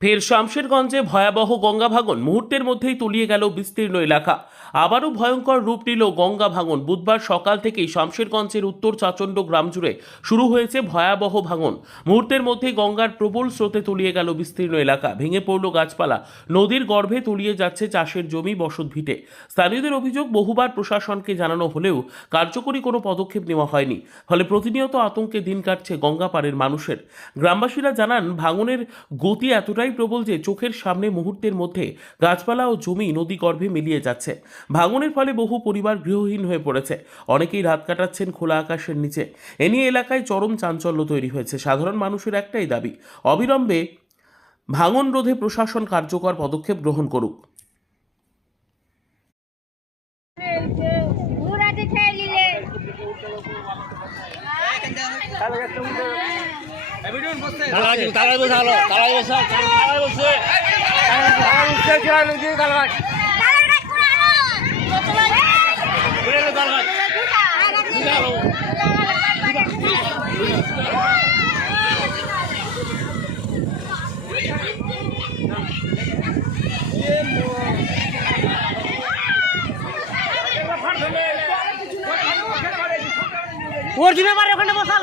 ফের শামশেরগঞ্জে ভয়াবহ গঙ্গা ভাঙন মুহূর্তের মধ্যেই তলিয়ে গেল বিস্তীর্ণ এলাকা। আবারও ভয়ঙ্কর রূপ নিল গঙ্গা ভাঙন। বুধবার সকাল থেকেই শামশেরগঞ্জের উত্তর চাচণ্ড গ্রাম জুড়ে শুরু হয়েছে ভয়াবহ ভাঙন। মুহূর্তের মধ্যেই গঙ্গার প্রবল স্রোতে তলিয়ে গেল বিস্তীর্ণ এলাকা। ভেঙে পড়ল গাছপালা। নদীর গর্ভে তলিয়ে যাচ্ছে চাষের জমি, বসত ভিটে। স্থানীয়দের অভিযোগ, বহুবার প্রশাসনকে জানানো হলেও কার্যকরী কোনো পদক্ষেপ নেওয়া হয়নি। ফলে প্রতিনিয়ত আতঙ্কে দিন কাটছে গঙ্গা পাড়ের মানুষের। গ্রামবাসীরা জানান, ভাঙনের গতি এতটাই প্রবল যে চোখের সামনে মুহূর্তের মধ্যে গাছপালা ও জমি নদী গর্ভে মিলিয়ে যাচ্ছে। ভাঙনের ফলে বহু পরিবার গৃহহীন হয়ে পড়েছে। অনেকেই রাত কাটাচ্ছেন খোলা আকাশের নিচে। এ নিয়ে এলাকায় চরম চাঞ্চল্য তৈরি হয়েছে। সাধারণ মানুষের একটাই দাবি অবিলম্বে ভাঙন রোধে প্রশাসন কার্যকর পদক্ষেপ গ্রহণ করুক। আলো অর্জুনের বাড়ি ওখানটা বসাল।